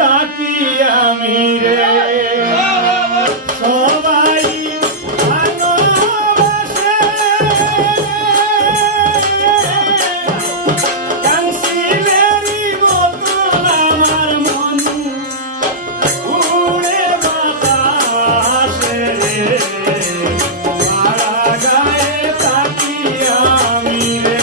তাকি আমি রে সবাই ভালোবাসে কানসিলেরই মতন আমার মন উড়ে বাতাসে রে মারা গায়ে তাকি আমি রে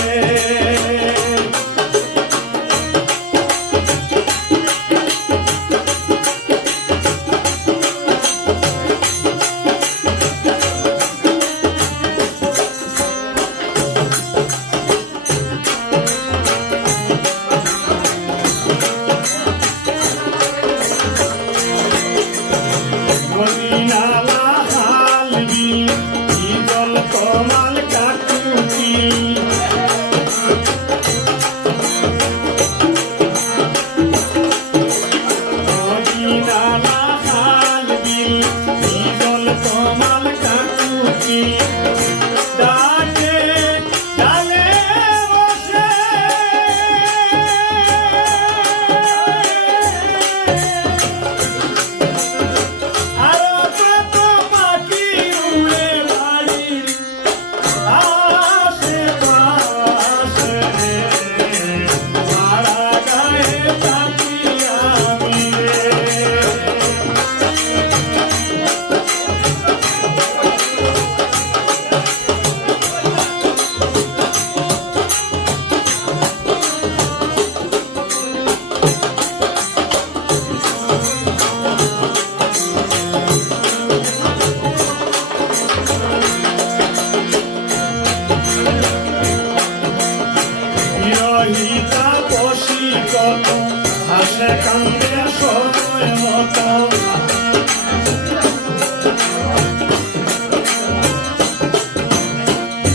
নালা হালবি জল কমাল কাকুতি নালা হালবি জল কমাল কাকুতি ডাকে ডালে বসে বিরহিতা বশীকত হাসে কান্দে সময় মত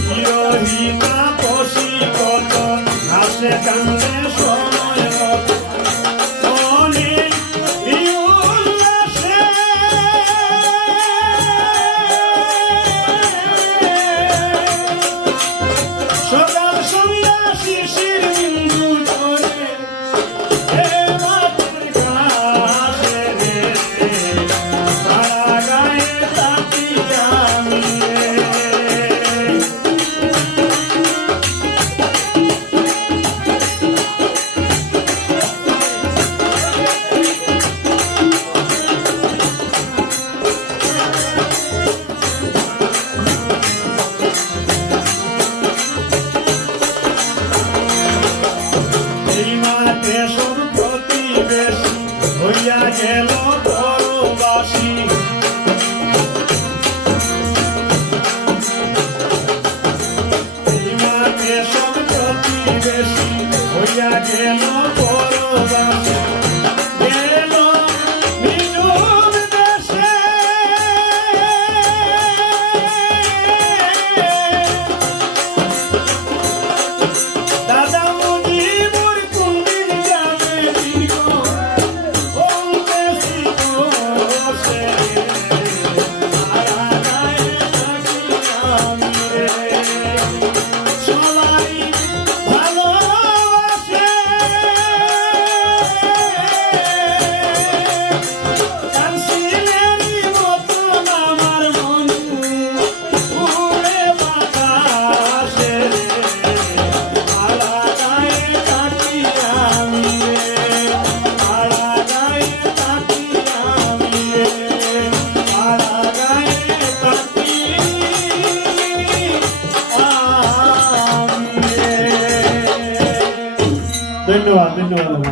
বিরহিতা বশীকত হাসে কান্দে সময় মত মনে উল্লাসে সকাল সন্ধ্যা শিশির বিন্দু ধরে হে মাটির ঘাসে রে সারা গায়ে তাকি আমি রে দেশর প্রতিবেশী হইয়া গেল পরবাসী দেশর প্রতিবেশী হইয়া গেল পরবাসী গেল নিজর দেশে দাদা ধন্যবাদ।